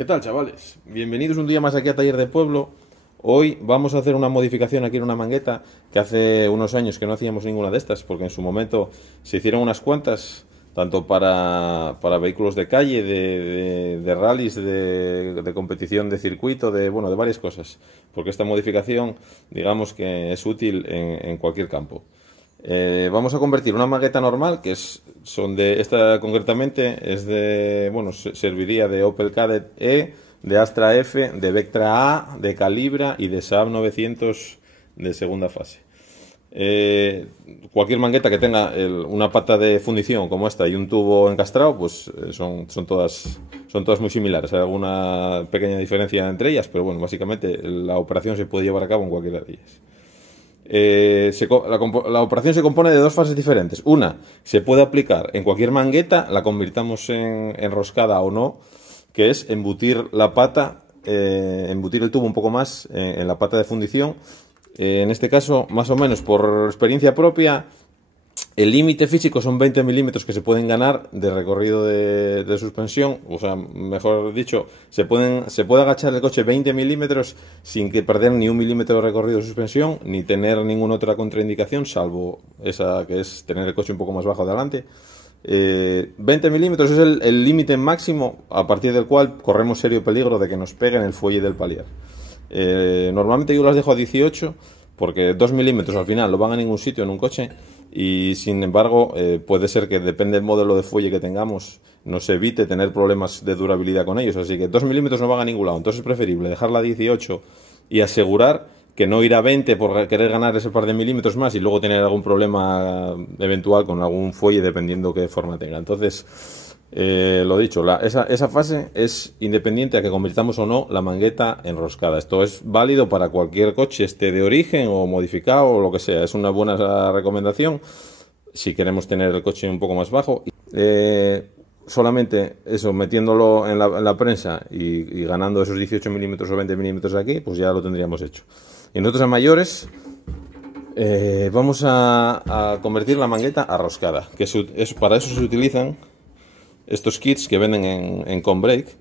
¿Qué tal, chavales? Bienvenidos un día más aquí a Taller de Pueblo. Hoy vamos a hacer una modificación aquí en una mangueta que hace unos años que no hacíamos ninguna de estas, porque en su momento se hicieron unas cuantas, tanto para vehículos de calle, de rallies, de competición de circuito, bueno, de varias cosas, porque esta modificación, digamos que es útil en cualquier campo. Vamos a convertir una mangueta normal, esta concretamente es bueno, serviría de Opel Kadett E, de Astra F, de Vectra A, de Calibra y de Saab 900 de segunda fase. Cualquier mangueta que tenga una pata de fundición como esta y un tubo encastrado, pues son todas muy similares. Hay alguna pequeña diferencia entre ellas, pero bueno, básicamente la operación se puede llevar a cabo en cualquiera de ellas. La operación se compone de dos fases diferentes. Una, se puede aplicar en cualquier mangueta, la convirtamos en enroscada o no, que es embutir la pata, embutir el tubo un poco más en la pata de fundición. En este caso, más o menos por experiencia propia, el límite físico son 20 milímetros que se pueden ganar de recorrido de suspensión. O sea, mejor dicho, se puede agachar el coche 20 milímetros sin que perder ni un milímetro de recorrido de suspensión, ni tener ninguna otra contraindicación, salvo esa que es tener el coche un poco más bajo adelante. 20 milímetros es el límite máximo a partir del cual corremos serio peligro de que nos peguen el fuelle del palier. Normalmente yo las dejo a 18 porque 2 milímetros al final no van a ningún sitio en un coche, y sin embargo puede ser que, depende del modelo de fuelle que tengamos, nos evite tener problemas de durabilidad con ellos, así que 2 milímetros no van a ningún lado. Entonces es preferible dejarla a 18 y asegurar que no ir a 20 por querer ganar ese par de milímetros más y luego tener algún problema eventual con algún fuelle dependiendo qué forma tenga. Entonces, lo dicho, esa fase es independiente a que convirtamos o no la mangueta enroscada. Esto es válido para cualquier coche, esté de origen o modificado o lo que sea. Es una buena recomendación si queremos tener el coche un poco más bajo. Solamente eso, metiéndolo en la prensa y ganando esos 18 milímetros o 20 milímetros aquí, pues ya lo tendríamos hecho. Y nosotros a mayores vamos a convertir la mangueta a roscada, que para eso se utilizan estos kits que venden en Combrake.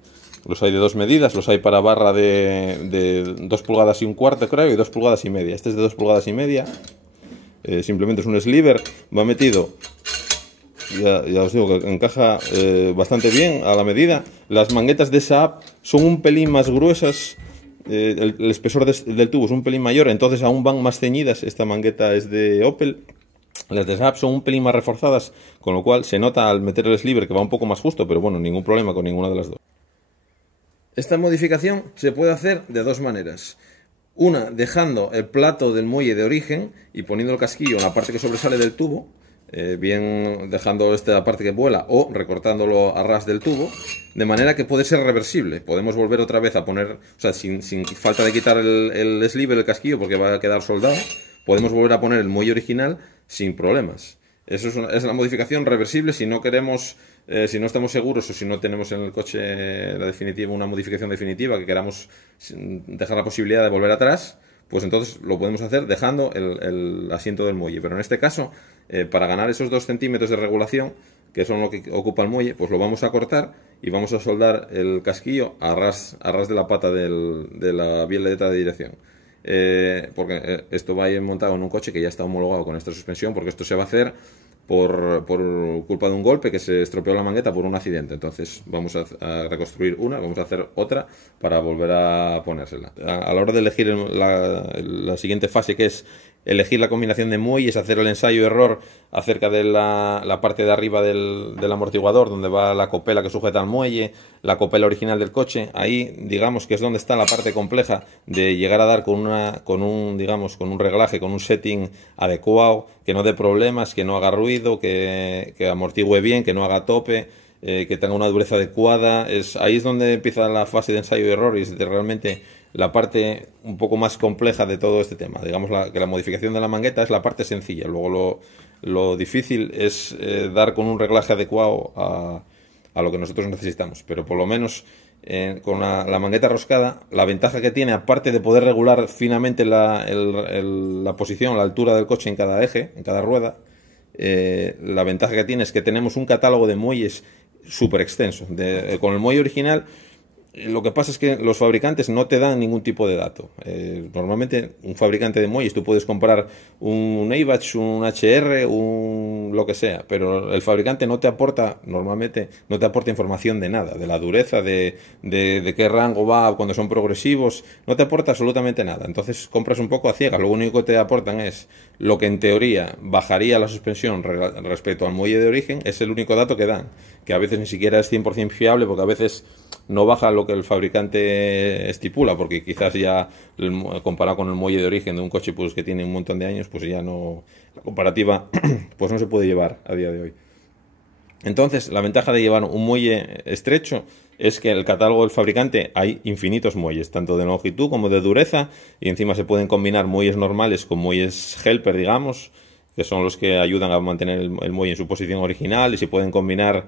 Los hay de dos medidas, los hay para barra de 2 pulgadas y un cuarto, creo, y 2 pulgadas y media. Este es de 2 pulgadas y media. Simplemente es un sliver, va metido, ya os digo que encaja bastante bien a la medida. Las manguetas de Saab son un pelín más gruesas, el espesor del tubo es un pelín mayor, entonces aún van más ceñidas. Esta mangueta es de Opel. Las de Saab son un pelín más reforzadas, con lo cual se nota al meter el sliver que va un poco más justo, pero bueno, ningún problema con ninguna de las dos. Esta modificación se puede hacer de dos maneras. Una, dejando el plato del muelle de origen y poniendo el casquillo en la parte que sobresale del tubo, bien dejando esta parte que vuela o recortándolo a ras del tubo, de manera que puede ser reversible. Podemos volver otra vez a poner, o sea, sin falta de quitar el sliver, el casquillo, porque va a quedar soldado, podemos volver a poner el muelle original sin problemas. Eso es la modificación reversible si no queremos, si no estamos seguros o si no tenemos en el coche una modificación definitiva que queramos dejar la posibilidad de volver atrás, pues entonces lo podemos hacer dejando el asiento del muelle. Pero en este caso, para ganar esos 2 centímetros de regulación, que son lo que ocupa el muelle, pues lo vamos a cortar y vamos a soldar el casquillo a ras de la pata de la bieleta de dirección. Porque esto va a ir montado en un coche que ya está homologado con esta suspensión, porque esto se va a hacer por culpa de un golpe, que se estropeó la mangueta por un accidente. Entonces vamos a reconstruir vamos a hacer otra para volver a ponérsela. A la hora de elegir la siguiente fase, que es elegir la combinación de muelles, hacer el ensayo-error acerca de la parte de arriba del amortiguador, donde va la copela que sujeta al muelle, la copela original del coche. Ahí, digamos que es donde está la parte compleja de llegar a dar con un reglaje, con un setting adecuado, que no dé problemas, que no haga ruido, que amortigüe bien, que no haga tope, que tenga una dureza adecuada. Ahí es donde empieza la fase de ensayo y error, y es realmente la parte un poco más compleja de todo este tema. Digamos que la modificación de la mangueta es la parte sencilla. Luego lo difícil es dar con un reglaje adecuado a lo que nosotros necesitamos. Pero por lo menos con la mangueta roscada, la ventaja que tiene, aparte de poder regular finamente la posición, la altura del coche en cada eje, en cada rueda, la ventaja que tiene es que tenemos un catálogo de muelles súper extenso. Con el muelle original Lo que pasa es que los fabricantes no te dan ningún tipo de dato. Normalmente un fabricante de muelles, tú puedes comprar un Eibatch, un HR, un lo que sea, pero el fabricante no te aporta, normalmente no te aporta información de nada, de la dureza, de qué rango va cuando son progresivos, no te aporta absolutamente nada. Entonces compras un poco a ciegas, lo único que te aportan es lo que en teoría bajaría la suspensión respecto al muelle de origen, es el único dato que dan, que a veces ni siquiera es 100% fiable, porque a veces no baja lo que el fabricante estipula, porque quizás ya comparado con el muelle de origen de un coche pues que tiene un montón de años, pues ya no, la comparativa pues no se puede llevar a día de hoy. Entonces, la ventaja de llevar un muelle estrecho es que en el catálogo del fabricante hay infinitos muelles, tanto de longitud como de dureza, y encima se pueden combinar muelles normales con muelles helper, digamos, que son los que ayudan a mantener el muelle en su posición original, y se pueden combinar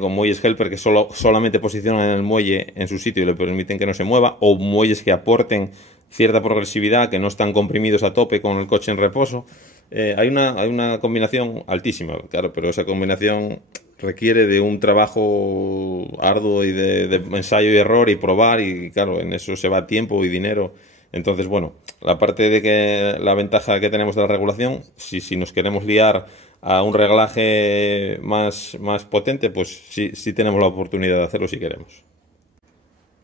con muelles helper que solamente posicionan el muelle en su sitio y le permiten que no se mueva, o muelles que aporten cierta progresividad, que no están comprimidos a tope con el coche en reposo. Hay una combinación altísima, claro, pero esa combinación requiere de un trabajo arduo y de ensayo y error y probar, y claro, en eso se va tiempo y dinero. Entonces, bueno, la parte de que la ventaja que tenemos de la regulación, si nos queremos liar a un reglaje más potente, pues sí tenemos la oportunidad de hacerlo si queremos.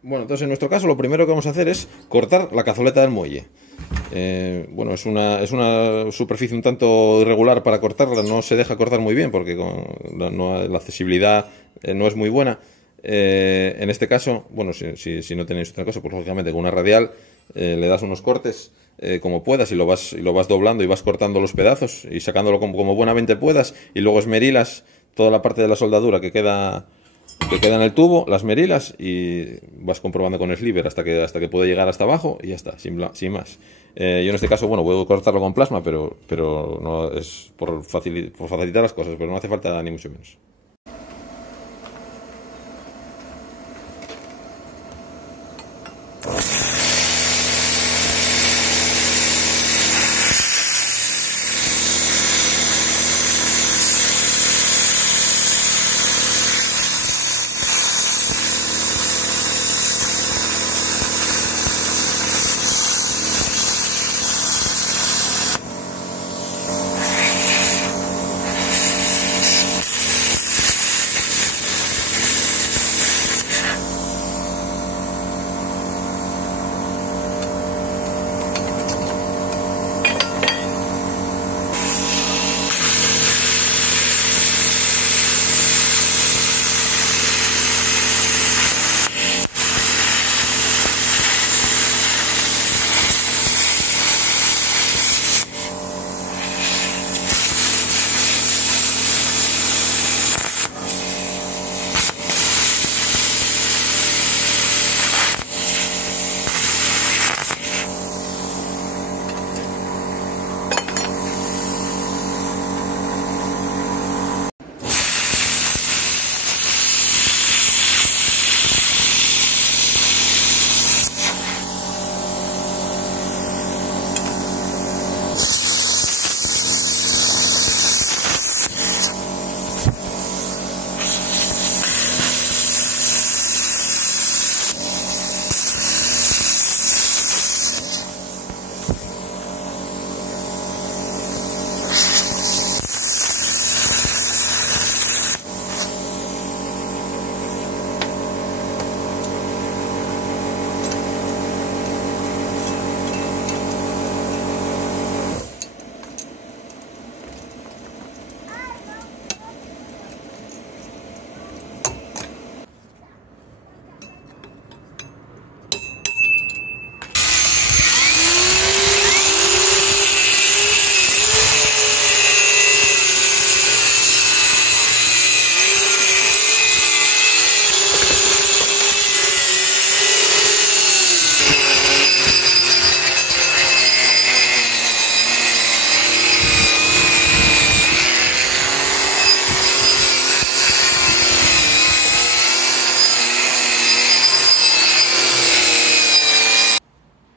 Bueno, entonces en nuestro caso lo primero que vamos a hacer es cortar la cazoleta del muelle. Bueno, es una superficie un tanto irregular para cortarla, no se deja cortar muy bien porque la accesibilidad no es muy buena. En este caso, bueno, si no tenéis otra cosa, pues lógicamente con una radial le das unos cortes como puedas, y lo vas doblando y vas cortando los pedazos y sacándolo como buenamente puedas, y luego esmerilas toda la parte de la soldadura que queda en el tubo, las merilas, y vas comprobando con el sliver hasta que puede llegar hasta abajo, y ya está, sin más. Yo en este caso, bueno, voy a cortarlo con plasma, pero no es por facilitar las cosas, pero no hace falta ni mucho menos.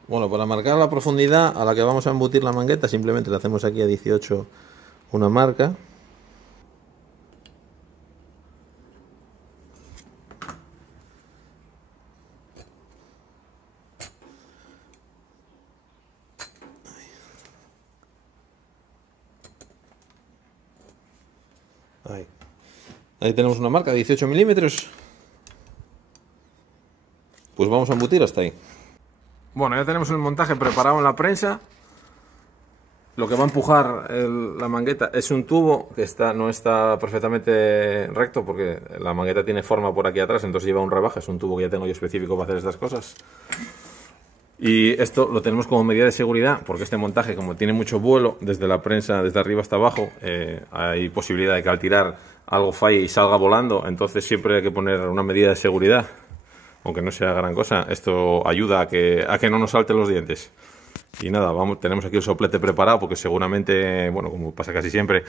Bueno, para marcar la profundidad a la que vamos a embutir la mangueta, simplemente le hacemos aquí a 18 una marca. Ahí tenemos una marca de 18 milímetros. Pues vamos a embutir hasta ahí. Bueno, ya tenemos el montaje preparado en la prensa. Lo que va a empujar la mangueta es un tubo que no está perfectamente recto porque la mangueta tiene forma por aquí atrás, entonces lleva un rebaje. Es un tubo que ya tengo yo específico para hacer estas cosas. Y esto lo tenemos como medida de seguridad porque este montaje, como tiene mucho vuelo desde la prensa, desde arriba hasta abajo, hay posibilidad de que al tirar algo falle y salga volando. Entonces siempre hay que poner una medida de seguridad, aunque no sea gran cosa. Esto ayuda a que no nos salten los dientes. Y nada, tenemos aquí el soplete preparado porque seguramente, bueno, como pasa casi siempre,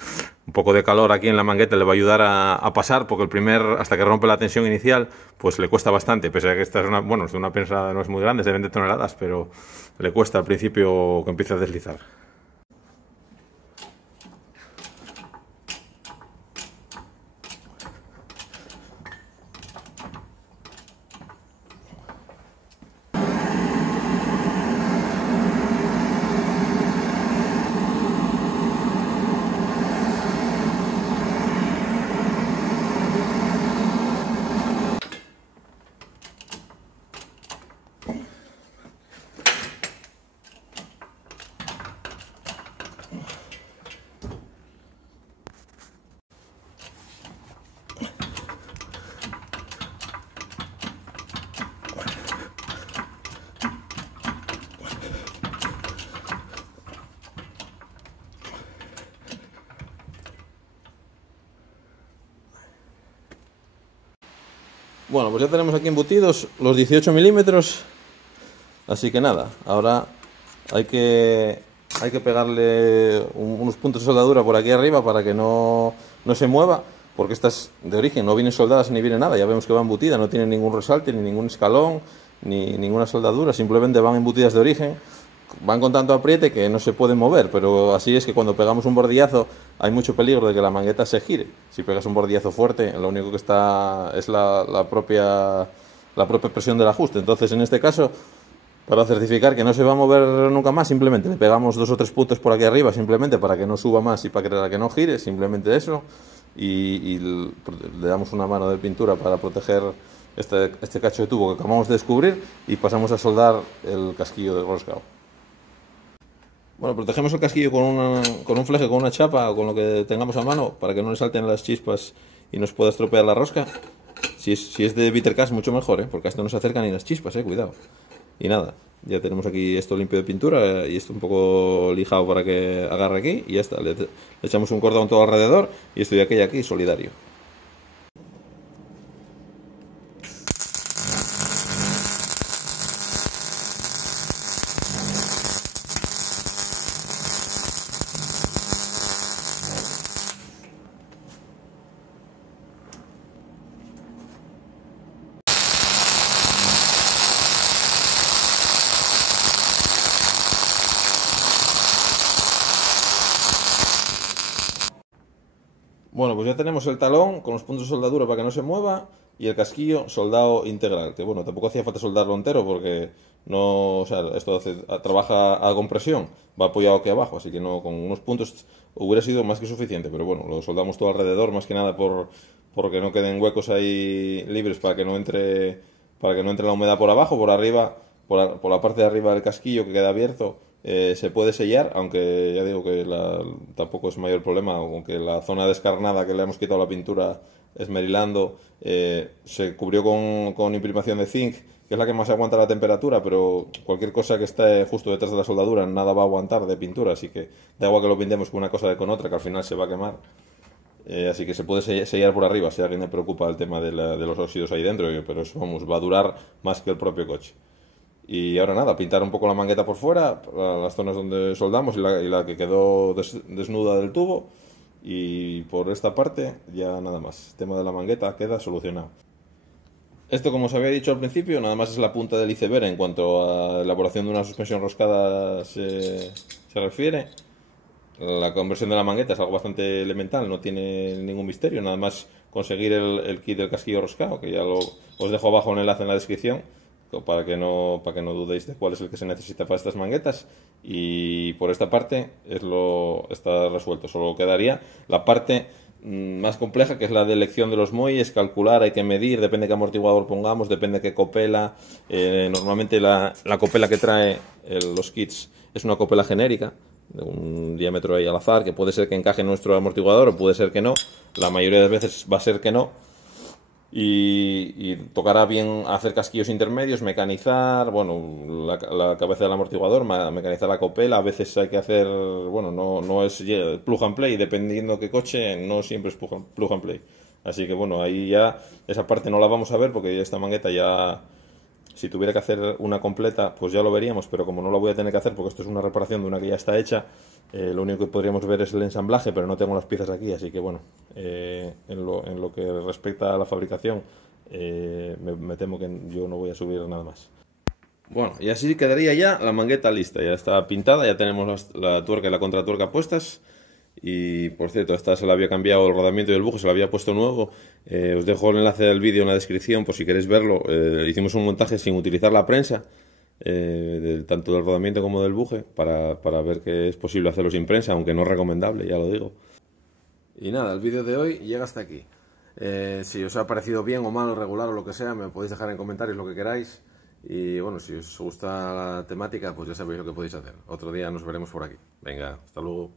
un poco de calor aquí en la mangueta le va a ayudar a pasar, porque hasta que rompe la tensión inicial, pues le cuesta bastante, pese a que esta es una prensa, no es muy grande, es de 20 toneladas, pero le cuesta al principio que empiece a deslizar. Bueno, pues ya tenemos aquí embutidos los 18 milímetros, así que nada, ahora hay que pegarle unos puntos de soldadura por aquí arriba para que no se mueva, porque estas de origen no vienen soldadas ni viene nada, ya vemos que va embutida, no tiene ningún resalte, ni ningún escalón, ni ninguna soldadura, simplemente van embutidas de origen. Van con tanto apriete que no se pueden mover, pero así es que cuando pegamos un bordillazo hay mucho peligro de que la mangueta se gire. Si pegas un bordillazo fuerte, lo único que está es la propia presión del ajuste. Entonces, en este caso, para certificar que no se va a mover nunca más, simplemente le pegamos 2 o 3 puntos por aquí arriba, simplemente para que no suba más y para que no gire, simplemente eso. Y le damos una mano de pintura para proteger este cacho de tubo que acabamos de descubrir y pasamos a soldar el casquillo del roscado. Bueno, protegemos el casquillo con un fleje, con una chapa o con lo que tengamos a mano para que no le salten las chispas y nos pueda estropear la rosca. Si es de Bittercast, mucho mejor, porque a esto no se acercan ni las chispas, cuidado. Y nada, ya tenemos aquí esto limpio de pintura y esto un poco lijado para que agarre aquí y ya está. Le echamos un cordón todo alrededor y esto de aquí solidario. Bueno, pues ya tenemos el talón con los puntos de soldadura para que no se mueva y el casquillo soldado integral, que bueno, tampoco hacía falta soldarlo entero porque no, o sea, esto trabaja a compresión, va apoyado aquí abajo, así que no, con unos puntos hubiera sido más que suficiente, pero bueno, lo soldamos todo alrededor, más que nada porque no queden huecos ahí libres para que no entre la humedad por abajo, por arriba, por la parte de arriba del casquillo que queda abierto. Se puede sellar, aunque ya digo que tampoco es mayor problema, aunque la zona descarnada que le hemos quitado la pintura esmerilando se cubrió con imprimación de zinc, que es la que más aguanta la temperatura, pero cualquier cosa que esté justo detrás de la soldadura nada va a aguantar de pintura, así que da igual que lo pintemos con una cosa que con otra, que al final se va a quemar. Así que se puede sellar por arriba si a alguien le preocupa el tema de los óxidos ahí dentro, pero eso va a durar más que el propio coche. Y ahora nada, pintar un poco la mangueta por fuera, las zonas donde soldamos y la que quedó desnuda del tubo. Y por esta parte ya nada más, el tema de la mangueta queda solucionado. Esto, como os había dicho al principio, nada más es la punta del iceberg en cuanto a elaboración de una suspensión roscada se refiere. La conversión de la mangueta es algo bastante elemental, no tiene ningún misterio, nada más conseguir el kit del casquillo roscado, que ya os dejo abajo un enlace en la descripción para que no dudéis de cuál es el que se necesita para estas manguetas. Y por esta parte está resuelto, solo quedaría la parte más compleja, que es la de elección de los muelles, calcular, hay que medir, depende qué amortiguador pongamos, depende qué copela. Normalmente la copela que trae los kits es una copela genérica, de un diámetro ahí al azar, que puede ser que encaje en nuestro amortiguador o puede ser que no. La mayoría de veces va a ser que no. Y tocará bien hacer casquillos intermedios, mecanizar, bueno, la cabeza del amortiguador, mecanizar la copela. A veces hay que hacer, bueno, no es plug and play, dependiendo qué coche, no siempre es plug and play. Así que bueno, ahí ya esa parte no la vamos a ver, porque esta mangueta ya, si tuviera que hacer una completa, pues ya lo veríamos, pero como no la voy a tener que hacer porque esto es una reparación de una que ya está hecha, lo único que podríamos ver es el ensamblaje, pero no tengo las piezas aquí, así que bueno, en lo que respecta a la fabricación, me temo que yo no voy a subir nada más. Bueno, y así quedaría ya la mangueta lista, ya está pintada, ya tenemos la tuerca y la contratuerca puestas. Y por cierto, esta se la había cambiado el rodamiento y el buje, se la había puesto nuevo. Os dejo el enlace del vídeo en la descripción por si queréis verlo. Hicimos un montaje sin utilizar la prensa, tanto del rodamiento como del buje, para ver que es posible hacerlo sin prensa, aunque no es recomendable, ya lo digo. Y nada, el vídeo de hoy llega hasta aquí. Si os ha parecido bien o mal o regular o lo que sea, me podéis dejar en comentarios lo que queráis. Y bueno, si os gusta la temática, pues ya sabéis lo que podéis hacer. Otro día nos veremos por aquí. Venga, hasta luego.